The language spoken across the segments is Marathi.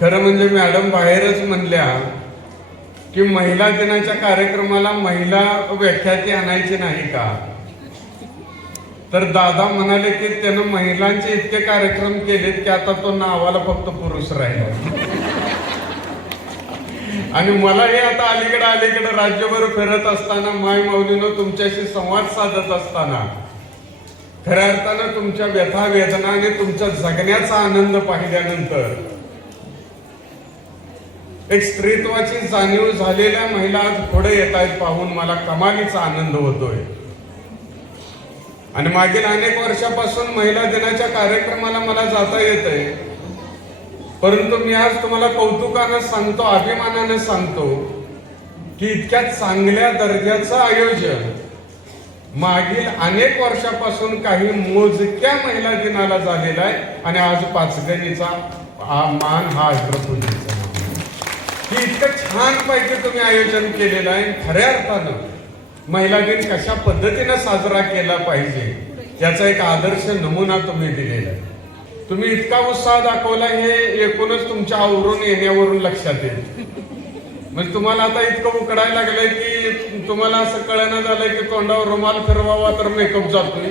खरं म्हणजे मॅडम बाहेरच म्हणल्या की महिला दिनाच्या कार्यक्रमाला महिला व्याख्याती आणायची नाही का? तर दादा म्हणाले की त्यानं महिलांचे इतके कार्यक्रम केलेत की आता तो नावाला फक्त पुरुष राहिला. आणि मलाही आता अलीकडे राज्यभर फिरत असताना माय माऊलीनं तुमच्याशी संवाद साधत असताना खऱ्या अर्थानं तुमच्या व्यथा वेदना आणि तुमच्या जगण्याचा आनंद पाहिल्यानंतर एक स्त्रीत्वाची जाणीव झालेल्या महिला आज पुढे येत आहेत पाहून मला कमालीचा आनंद होतोय. आणि मागील अनेक वर्षापासून महिला दिनाच्या कार्यक्रमाला मला जाता येतंय, परंतु मी आज तुम्हाला कौतुकानं सांगतो, अभिमानानं सांगतो की इतक्या चांगल्या दर्जाचं आयोजन मागील अनेक वर्षापासून काही मोजक्या महिला दिनाला झालेला आहे. आणि आज पाचगणीचा मान हा अग्रपूजेचा की इतकं छान पैकी तुम्ही आयोजन केलेलं आहे. खऱ्या अर्थानं महिला दिन कशा पद्धतीनं साजरा केला पाहिजे याचा एक आदर्श नमुना तुम्ही दिलेला आहे. तुम्ही इतका उत्साह दाखवला हे एकूणच तुमच्या आवरून येण्यावरून लक्षात येईल. म्हणजे तुम्हाला आता इतकं उकडायला लागलंय की तुम्हाला असं कळणं झालंय की तोंडावर रुमाल फिरवावा तर मेकअप जातोय,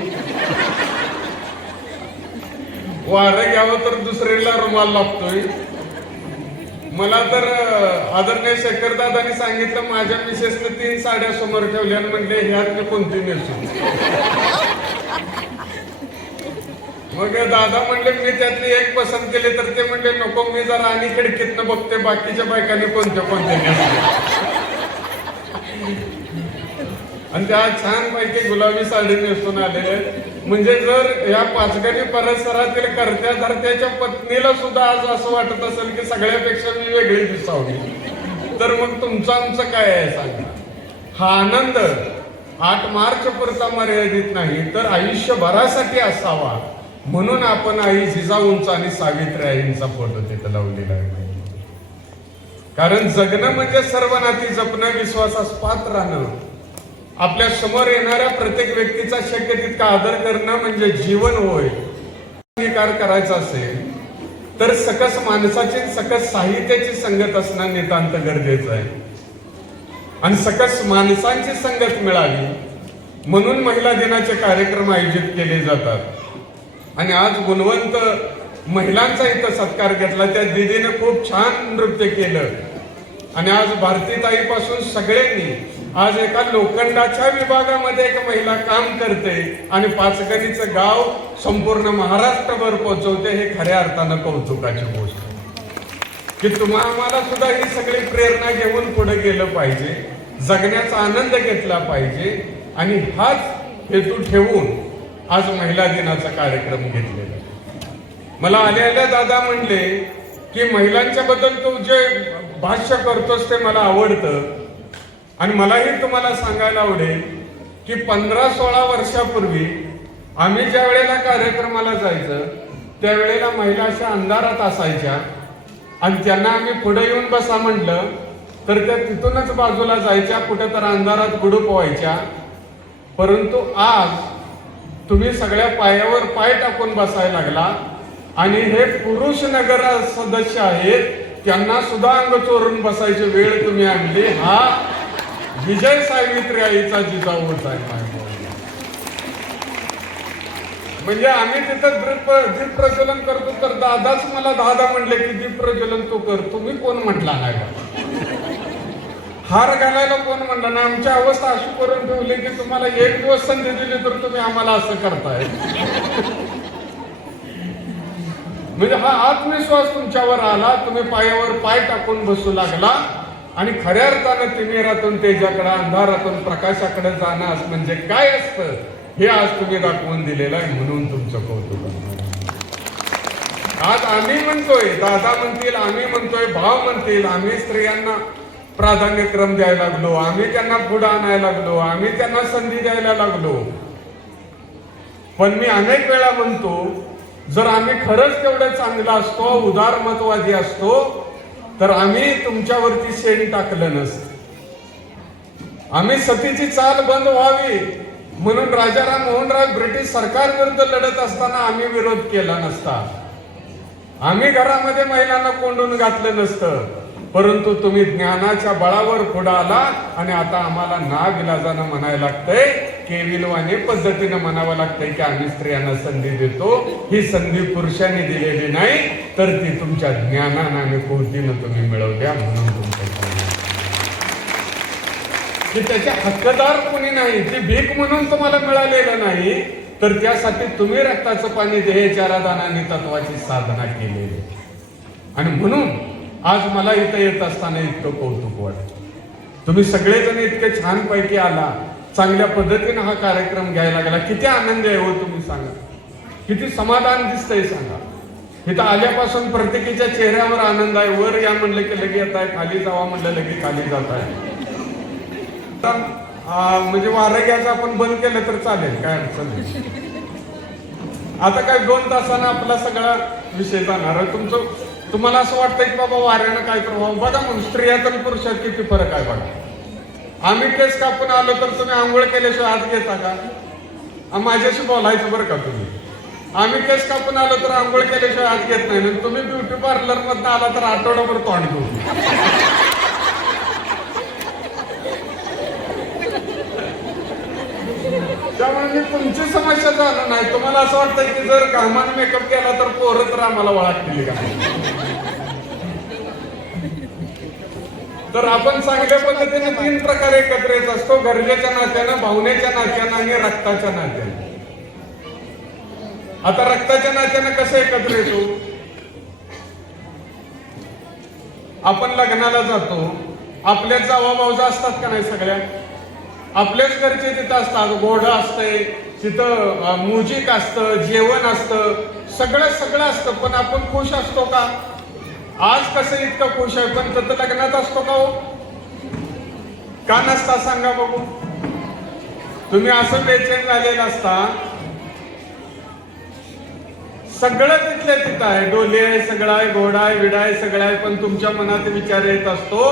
वारं घ्यावं तर दुसरीला रुमाल लागतोय. मला तर आदरणीय शेखरदादांनी सांगितलं माझ्या मिसेसने 3 साड्या समोर ठेवल्या आणि म्हणले ह्यातली कोणती नेसू. मग दादा म्हणले मी त्यातली एक पसंत केली तर ते म्हणले नको, मी जरा आणि खिडकीतनं बघते बाकीच्या बायकांनी कोणत्या नेसल्या. आणि त्या छान पैकी गुलाबी साडी नेसून आलेले. म्हणजे जर या पाचगणी परिसरातील कर्त्या धर्त्याच्या पत्नीला सुद्धा आज असं वाटत असेल की सगळ्यापेक्षा मी वेगळी दिसावी, तर मग तुमचं आमचं काय आहे सांगा. हा आनंद 8 मार्च पुरता मर्यादित नाही तर आयुष्यभरासाठी असावा म्हणून आपण आई जिजाऊंचा आणि सावित्री आईंचा फोटो तिथं लावलेला आहे. कारण जगणं म्हणजे सर्व नाती जपणं, विश्वासास पात्र राहणं, आपल्या समोर येणाऱ्या प्रत्येक व्यक्तीचा शक्य तितका आदर करणं म्हणजे जीवन होय. अंगीकार करायचा असेल तर सकस माणसाची सकस साहित्याची संगत असणं नितांत गरजेचं आहे. आणि सकस माणसांची संगत मिळावी म्हणून महिला दिनाचे कार्यक्रम आयोजित केले जातात. आणि आज गुणवंत महिलांचा इथं सत्कार घेतला. त्या दीदीने खूप छान नृत्य केलं. आणि आज भारतीताईपासून सगळ्यांनी आज एका लोखंडाच्या विभागामध्ये एक महिला काम करते आणि पाचगणीचं गाव संपूर्ण महाराष्ट्रभर पोहोचवते. हे खऱ्या अर्थानं कौतुकाची गोष्ट की आम्हाला सुद्धा ही सगळी प्रेरणा घेऊन पुढे गेलं पाहिजे, जगण्याचा आनंद घेतला पाहिजे. आणि हाच हेतू ठेवून आज महिला दिनाचा कार्यक्रम घेतलेला. मला आल्या दादा म्हणले की महिलांच्या बद्दल तू जे भाष्य करतोस ते मला आवडतं. आणि मलाही तुम्हाला सांगायला आवडेल की 15-16 वर्षापूर्वी आम्ही ज्या वेळेला कार्यक्रमाला जायचं त्यावेळेला महिला अशा अंधारात असायच्या आणि त्यांना आम्ही पुढे येऊन बसा म्हटलं तर त्या तिथूनच बाजूला जायच्या, कुठे तर अंधारात गुडूप व्हायच्या. परंतु आज तुम्ही सगळ्या पायावर पाय टाकून बसायला लागला. आणि हे पुरुष नगर सदस्य आहेत त्यांना सुद्धा अंग चोरून बसायची वेळ तुम्ही आणली. हा विजय सावित्री आईचा जिजाऊच आहे. म्हणजे आम्ही तिथं दीप प्रज्वलन करतो तर दादाच मला दादा म्हणले की दीप प्रज्वलन तू कर. तुम्ही कोण म्हटला नाही, हार घालायला कोण म्हणलं ना. आमची अवस्था अशी करून ठेवली की तुम्हाला एक दिवस संधी दिली तर तुम्ही आम्हाला असं करताय. म्हणजे हा आत्मविश्वास तुमच्यावर आला, तुम्ही पायावर पाय टाकून बसू लागला. आणि खऱ्या अर्थानं तिमिरातून तेजाकडे, अंधारातून प्रकाशाकडे जाणं म्हणजे काय असतं हे आज तुम्ही दाखवून दिलेलं आहे. म्हणून तुमचं कौतुक. आज आम्ही म्हणतोय, दादा म्हणतील, आम्ही म्हणतोय, भाव म्हणतील, आम्ही स्त्रियांना प्राधान्यक्रम द्यायला लागलो, आम्ही त्यांना पुढे आणायला लागलो, आम्ही त्यांना संधी द्यायला लागलो. पण मी अनेक वेळा म्हणतो जर आम्ही खरंच तेवढं चांगलं असतो, उदारमतवादी असतो तर आम्ही तुमच्यावरती शेण टाकलं नसतं. आम्ही सतीची चाल बंद व्हावी म्हणून राजाराम मोहन राय ब्रिटिश सरकार विरुद्ध लढत असताना आम्ही विरोध केला नसता. आम्ही घरामध्ये महिलांना कोंडून घातलं नसतं, परंतु तुम्ही ज्ञानाच्या बळावर पुढे आला आणि आता आम्हाला नाविलाजानं म्हणायला लागतंय, केविलवाणी पद्धतीनं म्हणावं लागतंय की आम्ही स्त्रियांना संधी देतो. ही संधी पुरुषांनी दिलेली नाही, तर ती तुमच्या ज्ञानानं आणि कोणतीनं तुम्ही मिळवल्या म्हणून तुमच्या की त्याचे हक्कदार कोणी नाही. ती भीक म्हणून तुम्हाला मिळालेलं नाही, तर त्यासाठी तुम्ही रक्ताचं पाणी देह दानांनी तत्वाची साधना केलेली. आणि म्हणून आज मला इथं येत असताना इतकं कौतुक वाटतं. तुम्ही सगळेजण इतके छान पैकी आला, चांगल्या पद्धतीने हा कार्यक्रम घ्यायला लागला. किती आनंद आहे हो, तुम्ही सांगा. किती समाधान दिसतंय सांगा. इथं आल्यापासून प्रत्येकीच्या चेहऱ्यावर आनंद आहे. वर या म्हणलं की लगे येत आहे, खाली जावा म्हणलं लगे खाली जात आहे. म्हणजे वारं घ्यायचं आपण बंद केलं तर चालेल, काय अडचण नाही. आता काय 2 तासानं आपला सगळा विषय जाणार आहे. तुम्हाला असं वाटतंय की बाबा वाऱ्यानं काय प्रभाव बघा, म्हणून स्त्रियात आणि पुरुषात किती फरक आहे बघा. आम्ही केस कापून आलो तर तुम्ही आंघोळ केल्याशिवाय आत घेता का? माझ्याशी बोलायचं बरं का तुम्ही. आम्ही केस कापून आलो तर आंघोळ केल्याशिवाय आत घेत नाही. तुम्ही ब्युटी पार्लर मधनं आला तर आठवडाभर तोंड घेऊ. त्यामुळे मी तुमची समस्या झालं नाही. तुम्हाला असं वाटतं की जर घामान मेकअप केला तर पोरं तर आम्हाला ओळखतील का? तर आपण चांगल्या पद्धतीने 3 प्रकारे एकत्र येत असतो. गरजेच्या नात्यानं, भावनेच्या नात्यानं आणि रक्ताच्या नात्यानं. आता रक्ताच्या नात्यानं कसं एकत्र येतो? आपण लग्नाला जातो, आपल्या जावा भावजा असतात का नाही सगळ्या? आपल्याच घरचे तिथं असतात. घोडं असतंय तिथं, म्युझिक असतं, जेवण असतं, सगळं असतं. पण आपण खुश असतो का? आज कसं इतकं खुश आहे, पण तिथं लग्नात असतो का हो? का नसता सांगा बघू? तुम्ही असं बेचैन झालेलं असता. सगळं तिथल्या तिथं आहे, डोली आहे, सगळं आहे, घोडा आहे, विडा आहे, सगळं आहे. पण तुमच्या मनात विचार येत असतो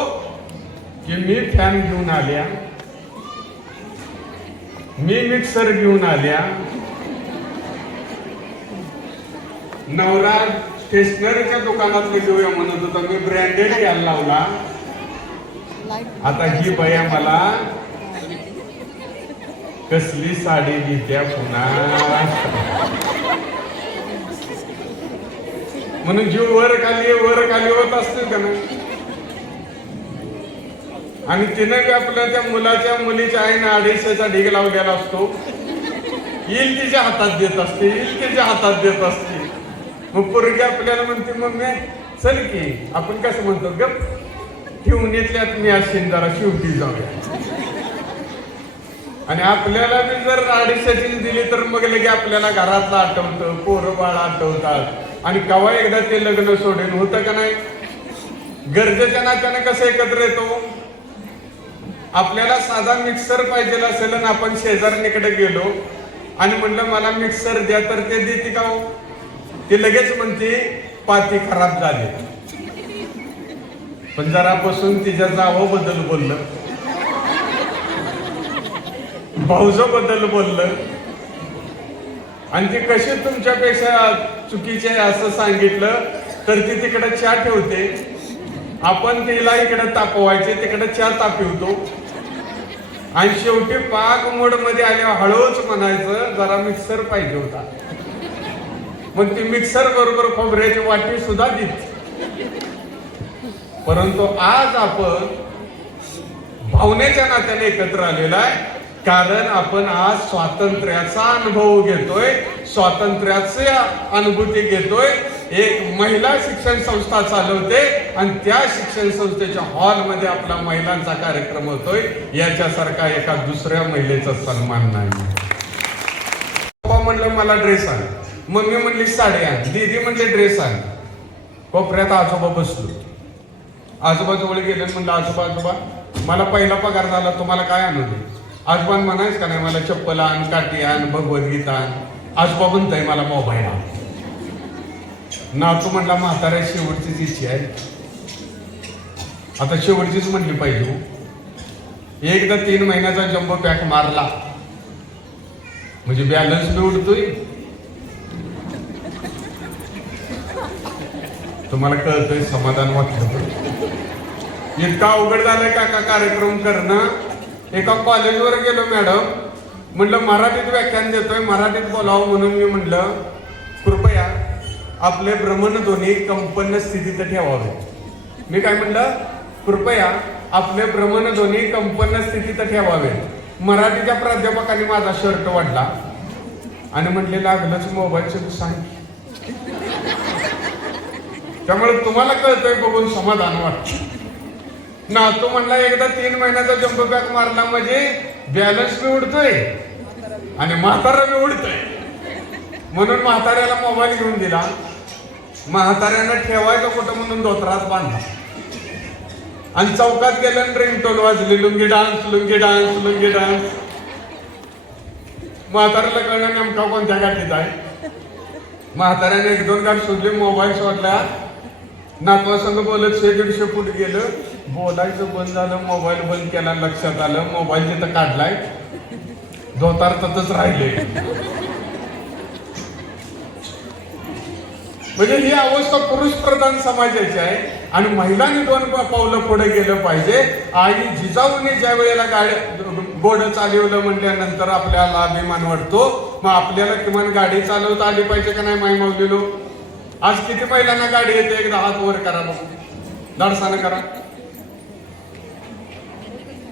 की मी फॅन घेऊन आल्या, मी मिक्सर घेऊन आल्या, नवरा स्टेशनरीच्या दुकानातले घेऊया म्हणत होता, मी ब्रँडेड घ्यायला लावला. आता ही बया मला कसली साडी घेत्या पुन्हा म्हणून जीव वर खाली होत असते का नाही. आणि तिनं आपल्या त्या मुलाच्या मुलीच्या आईनं 250चा ढीग लावलेला असतो. येईल तिच्या हातात देत असते, देत असते. मग पोरगी आपल्याला म्हणते, मम्मी चल की आपण कसं म्हणतो गप ठेवून येतल्यात मी आज जरा शेवटी जाऊया. आणि आपल्याला बी जर 250ची दिली तर मग लगे आपल्याला घरातलं आठवतं, पोरं बाळ आठवतात. आणि कवा एकदा ते लग्न सोडेल होतं का नाही. गरजेच्या नात्यानं कसं एकत्र येतो? आपल्याला साधा मिक्सर पाहिजे असेल आणि आपण शेजारणीकडे गेलो आणि म्हणलं मला मिक्सर द्या, तर ते देते का हो? ते लगेच म्हणते पाती खराब झाली. पण जरा बसून तिच्या जावं बद्दल बोललं, भाऊजो बद्दल बोललं आणि ती कशी तुमच्यापेक्षा चुकीचे असं सांगितलं तर ती तिकडे चहा ठेवते. आपण तिला इकडे तापवायचे, तिकडे चहा तापवतो. आणि शेवटी पाक मोड मध्ये आल्यावर हळूच म्हणायचं जरा मिक्सर पाहिजे होता. मग ती मिक्सर बरोबर खोबऱ्याची वाटी सुद्धा देत. परंतु आज आपण भावनेच्या नात्याने एकत्र आलेला आहे, कारण आपण आज स्वातंत्र्याचा अनुभव घेतोय, स्वातंत्र्याची अनुभूती घेतोय. एक महिला शिक्षण संस्था चालवते आणि त्या शिक्षण संस्थेच्या हॉलमध्ये आपला महिलांचा कार्यक्रम होतोय. याच्यासारखा एका दुसऱ्या महिलेचा सन्मान नाही. पप्पा म्हणलं मला ड्रेस आण, मम्मी म्हणली साडी आण, दीदी म्हणले ड्रेस आण. कोपऱ्यात आजोबा बसलो. आजोबा जवळ गेले, म्हणलं आजोबा मला पहिला पगार झाला, तुम्हाला काय आणू दे? आजोबा म्हणायच का नाही मला चप्पल आण, काठी आण, भगवद्गीता आण. आजोबा म्हणताय मला मोबाईल आण. नातू म्हणला म्हाताऱ्या शेवटचीच इच्छा आहे, आता शेवटचीच म्हणली पाहिजे. एकदा 3 महिन्याचा जम्बो पॅक मारला म्हणजे बॅलन्स बी उडतोय तुम्हाला कळतंय, समाधान वाटलं. इतका अवघड झालंय का कार्यक्रम करणं. एका कॉलेजवर गेलो मॅडम, म्हटलं मराठीत व्याख्यान देतोय, मराठीत बोलावं म्हणून मी म्हटलं कृपया आपले भ्रमणध्वनी कंपन स्थितीत ठेवावे. मी काय म्हटलं, कृपया आपले भ्रमणध्वनी कंपन स्थितीत ठेवावे. मराठीच्या प्राध्यापकांनी माझा शर्ट वाढला आणि म्हटले लागलंच मोबाईलचं सांग. त्यामुळे तुम्हाला कळतंय बघून समाधान वाटतं ना. तो म्हणला एकदा 3 महिन्याचा जम्बो पॅक मारला म्हणजे बॅलन्स बी उडतोय आणि म्हातारा बी उडतोय. म्हणून म्हाताऱ्याला मोबाईल घेऊन दिला. म्हाताऱ्यानं ठेवायचं कुठं म्हणून धोत्रात बांधला आणि चौकात गेलं आणि रिंगटोन वाजली, lungi dance lungi dance lungi dance. म्हाताऱ्याला कळलं नेमका कोणत्या गाठीत आहे. म्हाताऱ्याने 1-2 गाठ शोधली, मोबाईल शोधला, नातवासंग बोलत 100-150 फूट गेलं. बोलायचं बंद झालं, मोबाईल बंद केला, लक्षात आलं मोबाईल तिथं काढलाय, धोतार तसंच राहिले. म्हणजे ही अवस्था पुरुष प्रधान समाजाची आहे आणि महिलांनी 2 पावलं पुढे गेलं पाहिजे. आई जिजाऊने ज्या वेळेला गोड चालवलं म्हटल्यानंतर आपल्याला अभिमान वाटतो. मग आपल्याला किमान गाडी चालवता आली पाहिजे का नाही माई माऊलीलो. आज किती महिलांना गाडी येते, एकदा हात वर करा बघू, धाडसानं करा.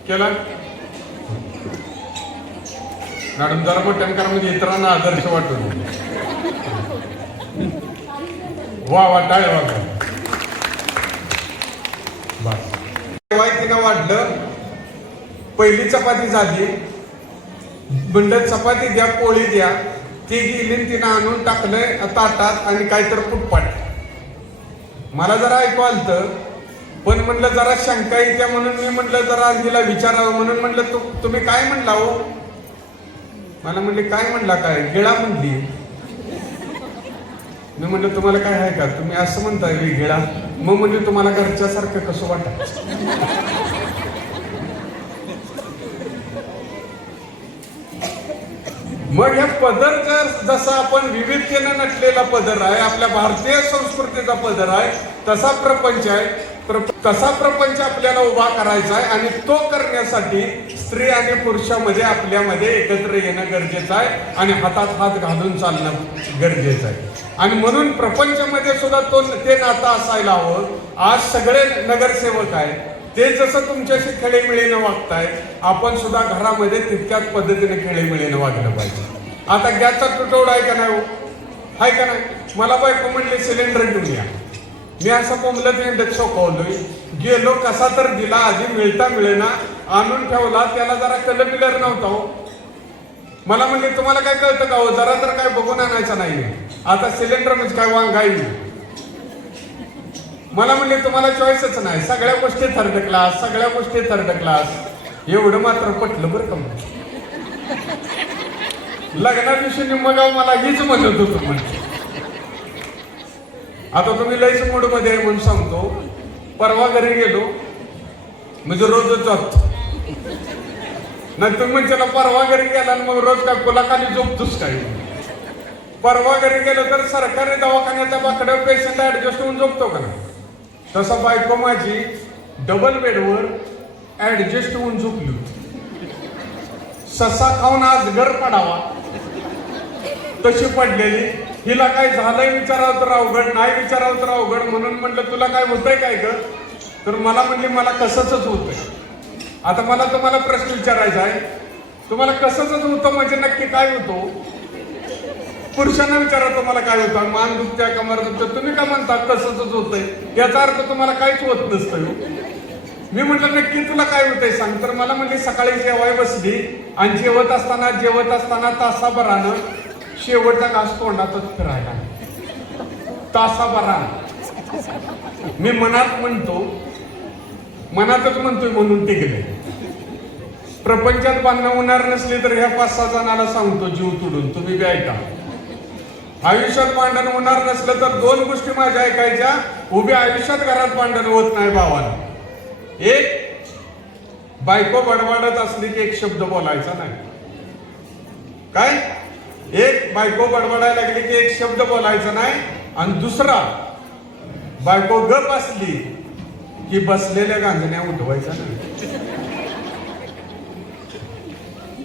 केला मॅडम, जरा मोठ्यानं करा म्हणजे इतरांना आदर्श वाटून. वा वा, टाळे वागा. बस तिनं वाढलं. पहिली चपाती झाली, म्हणलं चपाती द्या, पोळी द्या. ती गेली, तिनं आणून टाकलंय ताटात आणि काहीतरी पुटपाट. मला जरा ऐकू आलतं, पण म्हणलं जरा शंका येत्या म्हणून मी म्हटलं जरा हिला विचारावं म्हणून म्हटलं तुम्ही काय म्हणला हो. मला म्हणले काय म्हणला, काय गिळा म्हणली. मी म्हणलं तुम्हाला काय आहे का, तुम्ही असं म्हणताय गिळा. मग म्हणजे तुम्हाला घरच्यासारखं कसं वाटत. मग ह्या पदरचा जसा आपण विविधतेनं नटलेला पदर आहे, आपल्या भारतीय संस्कृतीचा पदर आहे, तसा प्रपंच आहे. तसा प्रपंच आपल्याला उभा करायचा आहे आणि तो करण्यासाठी स्त्री आणि पुरुषामध्ये आपल्यामध्ये एकत्र येणं गरजेचं आहे आणि हातात हात घालून चालणं गरजेचं आहे. आणि म्हणून प्रपंचामध्ये सुद्धा ते नातं असायला हवं. आज सगळे नगरसेवक आहेत, ते जसं तुमच्याशी खेळीमेळीनं वागताय, आपण सुद्धा घरामध्ये तितक्याच पद्धतीने खेळीमेळीनं वागलं पाहिजे. आता गॅसचा तुटवडा आहे का नाही, आहे का नाही. मला बायको म्हणले सिलेंडर घेऊन या. मी असं कोंबलं ते शोकवलोय, गेलो कसा तर दिला, आधी मिळता मिळेना, आणून ठेवला, त्याला जरा कलर बिलर नव्हता हो. मला म्हणले तुम्हाला काय कळतं का हो, जरा तर काय बघून आणायचं नाही. आता सिलेंडर म्हणजे काय वांगाई. मला म्हणले तुम्हाला चॉईसच नाही, सगळ्या गोष्टी थर्ड क्लास, सगळ्या गोष्टी थर्ड क्लास. एवढं मात्र पटलं बरं का. लग्ना दिवशी निम्मगाव मला हीच म्हणत होतो म्हणजे. आता तुम्ही लयच मूड मध्ये म्हणून सांगतो. परवा घरी गेलो म्हणजे रोजच जातो, नाही तुम्ही म्हणजे परवा घरी गेला मग रोज काय फुलाखाली झोपतोस काय. परवा घरी गेलो तर सरकारी दवाखान्याच्या बाकड्यावर पेशंट ऍडजस्ट होऊन झोपतो का नाही, तसं बायको माझी डबल बेडवर ऍडजस्ट होऊन झोपली होती. ससा खाऊन आज घर पडावा तशी पडलेली. हिला काय झालंय विचारावं तर अवघड, नाही विचारावं तर अवघड. म्हणून म्हटलं तुला काय होतंय काय ग, तर मला म्हणली मला कसंच होतंय. आता मला तुम्हाला प्रश्न विचारायचा आहे, तुम्हाला कसंच होतं म्हणजे नक्की काय होतो. पुरुषांना विचारा तुम्हाला काय होतं, मान दुखत्या कमर दुखतं, तुम्ही काय म्हणता कसंच होतंय, याचा अर्थ तुम्हाला काहीच होत नसतं. मी म्हटलं नक्की तुला काय होतंय सांग. तर मला म्हणली सकाळी जेवाय बसली आणि जेवत असताना तासाभरानं शेवटचा घास तोंडातच फिरायला, तासाभरानं. मी मनातच म्हणतोय म्हणून ते गेले. प्रपंचात भांडणं होणार नसली तर ह्या 5-6 जणांना सांगतो जीव तोडून, तुम्ही बी ऐका. आयुष्यात भांडण होणार नसलं तर 2 गोष्टी माझ्या ऐकायच्या. उभ्या आयुष्यात घरात भांडण होत नाही भावाला. एक, बायको बडबडत असली की एक शब्द बोलायचा नाही. काय, एक बायको बडबडायला लागली की एक शब्द बोलायचा नाही. आणि दुसरा, बायको गप असली की बसलेल्या गांजण्या उठवायच्या नाही.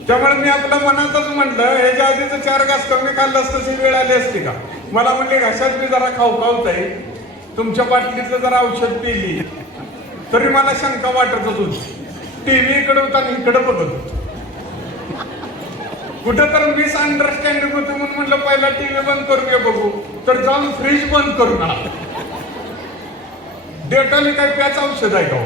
त्यामुळे मी आपल्या मनातच म्हटलं ह्याच्या आधीच 4 घास कमी खाल्लं असतं तशी वेळ आली असती का. मला म्हणले घशात मी जरा खाऊखावत आहे, तुमच्या बाटलीचं जरा औषध पिली तरी मला शंका वाटत होती. टीव्ही इकडे होता आणि इकडे बघत होतो. कुठं तर मिस अंडरस्टँडिंग होती म्हणून म्हणलं पहिला टीव्ही बंद करून ये बघू, तर जाऊन फ्रीज बंद करून आला. डेटॉल काय प्याच औषध आहे का.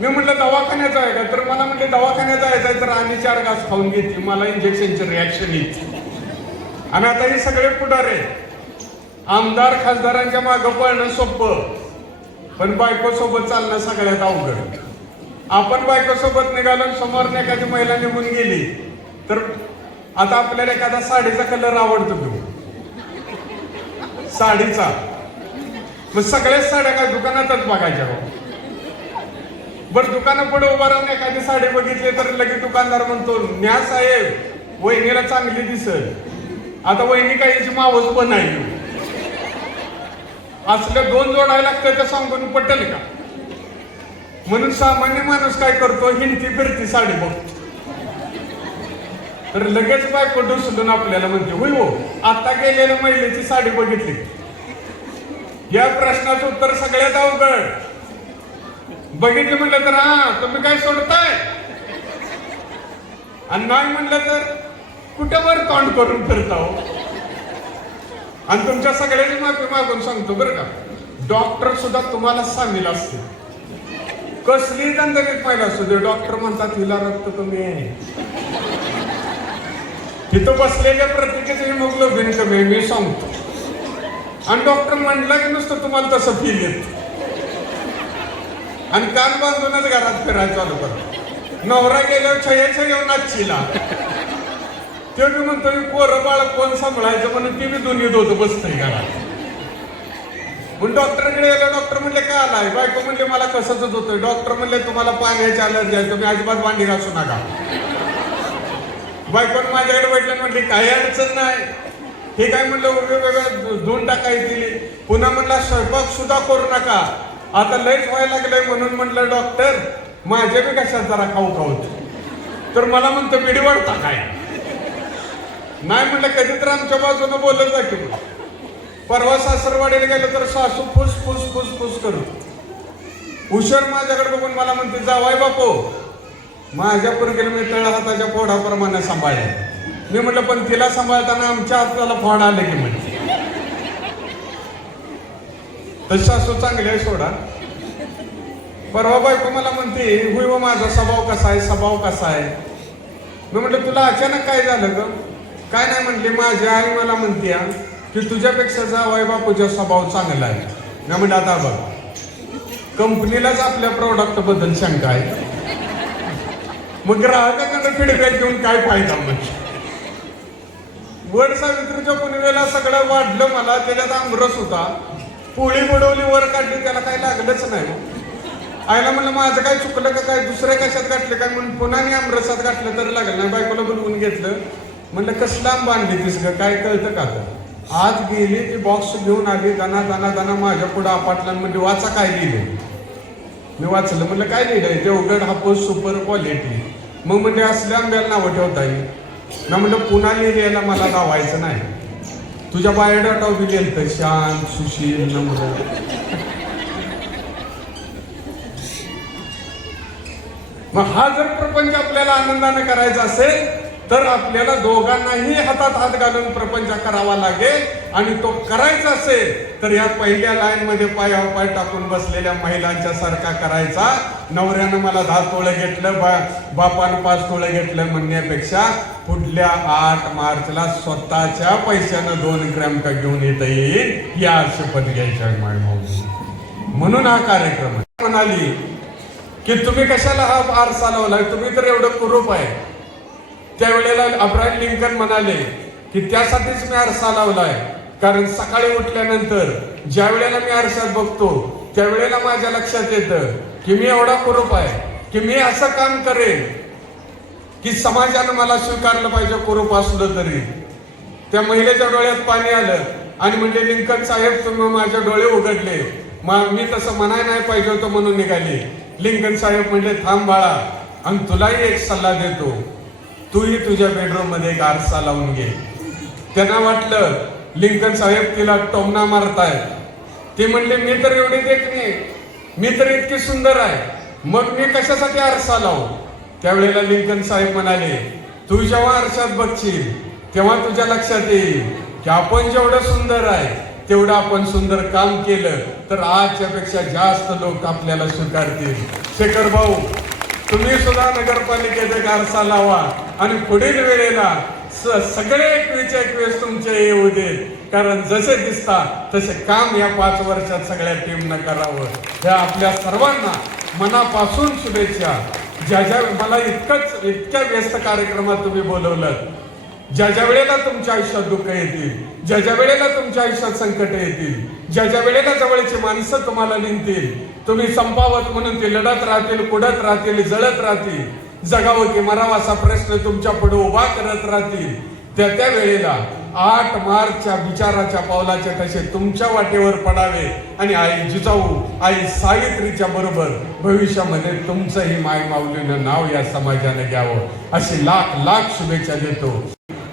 मी म्हटलं दवाखान्याचं आहे का, तर मला म्हटले दवाखान्यात जायचं आहे तर आणि 4 घास खाऊन घेतली, मला इंजेक्शनची रिॲक्शन येते. आणि आता हे सगळे पुढारे आमदार खासदारांच्या मागं पळणं सोपं, पण बायको सोबत चालणं सगळ्यात अवघड. आपण बायको सोबत निघालो, समोर एखादी महिला निघून गेली तर आता आपल्याला एखादा साडीचा कलर आवडतो घेऊ, साडीचा, मग सगळ्याच साड्या काय दुकानातच बघायच्या. बरं दुकाना पुढे उभा राहून एखादी साडी बघितली तर लगेच दुकानदार म्हणतो न्या साहेब वहिनीला चांगली दिसल. आता वहिनी काही याची मावस पण नाही. असले 2 जोडायला लागतं तर सांगून पटेल का. म्हणून सामान्य माणूस काय करतो, हिंडती फिरती साडी बघतो, तर लगेच बायको डुसलून आपल्याला म्हणते होय हो आता गेलेल्या महिलेची साडी बघितली. या प्रश्नाचं उत्तर सगळ्यात अवघड. बघितलं म्हणलं तर हा तुम्ही काय सोडताय, आणि नाही म्हणलं तर कुठे वर तोंड करून फिरता हो. आणि तुमच्या सगळ्याची माफी मागून सांगतो बरं का, डॉक्टर सुद्धा तुम्हाला सामील असते. कसली दणदणीत पाहिलं असू दे, डॉक्टर म्हणतात हिला रक्त कमी आहे, तिथं बसलेल्या प्रत्येकाचं हिमोग्लोबिन कमी आहे, मी सांगतो. आणि डॉक्टर म्हणलं की नुसतं तुम्हाला तसं फील येत, आणि कान बांधूनच घरात फिरायला चालू करा. नवरा गेल्यावर छय्याच्या येऊन नाचीला ते मी म्हणतो पोरं बाळ कोण सांभाळायचं म्हणून ती मी दोन्ही दोघं बसतंय घरात. पण डॉक्टरकडे गेलो, डॉक्टर म्हणले काय आलाय, बायको म्हणले मला कसंच होतंय. डॉक्टर म्हणले तुम्हाला पाण्याची अलर्जी आहे, तुम्ही अजिबात भांडी घासू नका. बायकोन माझ्याकडे बैठलं म्हणले काही अडचण नाही, हे काय म्हणलं वेगवेगळ्या धुवून टाकायची. पुन्हा म्हणला स्वयंपाक सुद्धा करू नका, आता लयच व्हायला लागलंय. म्हणून म्हणलं डॉक्टर माझ्या बी कशात जरा खाऊ खाऊत, तर मला म्हणतं बिडी वाढता काय. नाही म्हणलं कधी तर आमच्या बाजूनं बोलत जा की. परवा सासरवाडीला गेलं तर सासू फुस फुस फुस फुस करतो. उशर माझ्याकडे बघून मला म्हणते जावाय बापू माझ्या पोरगीला मी तळ हाताच्या फोडाप्रमाणे सांभाळले. मी म्हटलं पण तिला सांभाळताना आमच्या हाताला फोड आले की म्हणते. तर सासू चांगली आहे सोडा. परवा बायको मला म्हणते हुई व माझा स्वभाव कसा आहे, स्वभाव कसा आहे. मी म्हटलं तुला अचानक काय झालं ग. काय नाही म्हटले, माझी आई मला म्हणते की तुझ्यापेक्षा जावाय बापूचा स्वभाव चांगला आहे. मी म्हटलं आता बघ कंपनीलाच आपल्या प्रोडक्ट बद्दल शंका आहे, मग ग्राहकाकडे फीडबॅक घेऊन काय फायदा. म्हणजे वड सावित्रीच्या पुनवेला सगळं वाढलं मला, त्याच्यात आमरस होता, पोळी बुडवली वर काढली, त्याला काही लागलंच नाही. आईला म्हणलं माझं काय चुकलं का काय, दुसऱ्या कशात घातलं काय म्हणून पुन्हा आमरसात घातलं तर लागलं नाही. बायकोला बोलवून घेतलं, म्हणलं कसं लांब बांधली तीस ग, काय कळतं का. आज गेली ती बॉक्स घेऊन आली, दाना दाना दाना माझ्या पुढं आपटला. म्हणजे वाचा काय लिहिलंय. मी वाचलं, म्हणलं काय लिहिलंय, देवगड हापूस सुपर क्वालिटी. मग म्हणजे असल्या आंब्याला नावं ठेवता येईल ना. म्हणलं पुन्हा लिहिल्याला मला लावायचं नाही, तुझ्या बायोडाटा बी लिहिलं शांत सुशील नम्र. मग हा जर प्रपंच आपल्याला आनंदाने करायचा असेल तर आपल्याला दोघांनाही हातात हात घालून प्रपंच करावा लागेल. आणि तो करायचा असेल तर या पहिल्या लाईन मध्ये पायावर पाय टाकून बसलेल्या महिलांच्या सारखा करायचा. नवऱ्यानं मला 10 तोळे घेतलं, बापानं 5 तोळे घेतलं म्हणण्यापेक्षा पुढल्या 8 मार्चला स्वतःच्या पैशानं 2 ग्रॅम का घेऊन येता येईल या शपथ घ्यायच्या. म्हणून हा कार्यक्रम म्हणाली की तुम्ही कशाला हा आरसा लावलाय, तुम्ही तर एवढं कुरूप आहे. त्यावेळेला अब्राहम लिंकन म्हणाले की त्यासाठीच मी आरसा लावलाय, कारण सकाळी उठल्यानंतर ज्या वेळेला मी आरशात बघतो त्यावेळेला माझ्या लक्षात येतं की मी एवढा कुरूप आहे की मी असं काम करेन की समाजानं मला स्वीकारलं पाहिजे कुरूप असलं तरी. त्या महिलेच्या डोळ्यात पाणी आलं आणि म्हणजे लिंकन साहेब तुम्ही माझे डोळे उघडले. मी तसं म्हणाय नाही पाहिजे होतं म्हणून निघाली. लिंकन साहेब म्हणले थांब बाळा, आणि तुलाही एक सल्ला देतो, तूही तुझ्या बेडरूम मध्ये एक आरसा लावून घे. त्यांना वाटलं लिंकन साहेब तिला टोमणा मारताय. ते म्हणले मी तर एवढी देखणी, मी तर इतकी सुंदर आहे, मग मी कशासाठी आरसा लावू. त्यावेळेला लिंकन साहेब म्हणाले, तू जेव्हा आरशात बघशील तेव्हा तुझ्या लक्षात येईल की आपण जेवढं सुंदर आहे तेवढं आपण सुंदर काम केलं तर आजच्या पेक्षा जास्त लोक आपल्याला स्वीकारतील. शेखर भाऊ, तुम्ही सुद्धा नगरपालिकेत एक आरसा लावा आणि पुढील वेळेला सगळे 21 तुमचे येऊ देत, कारण जसे दिसता तसे काम या 5 वर्षात सगळ्या टीमनं करावं. ह्या आपल्या सर्वांना मनापासून शुभेच्छा. मला इतक्या व्यस्त कार्यक्रमात तुम्ही बोलवलं, ज्या वेळेला तुमच्या आयुष्यात दुःख येतील, ज्या वेळेला तुमच्या आयुष्यात संकट येतील, ज्या वेळेला जवळची माणसं तुम्हाला निघतील, तुम्ही संपावत म्हणून ते लढत राहतील, कुडत राहतील, जळत राहतील, जगावं की मरावा असा प्रश्न तुमच्या पुढे उभा करत राहतील, त्या वेळेला 8 मार्चच्या विचाराच्या पावलाचे तसे तुमच्या वाटेवर पडावे आणि आई जिजाऊ, आई सावित्रीच्या बरोबर भविष्यामध्ये तुमचंही माय माऊलीनं नाव या समाजाने घ्यावं, अशी लाख शुभेच्छा देतो.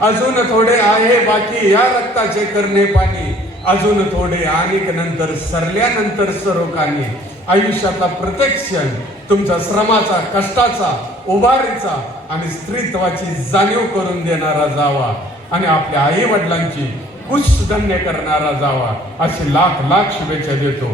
अजून थोडे आहे बाकी या रक्ताचे करणे पाणी, अजून थोडे आणि नंतर सरल्यानंतर सरोकानी. आयुष्यातला प्रत्येक क्षण तुमचा श्रमाचा, कष्टाचा, उभारीचा आणि स्त्रीत्वाची जाणीव करून देणारा जावा आणि आपल्या आई वडिलांची कुश धन्य करणारा जावा, अशी लाख शुभेच्छा देतो.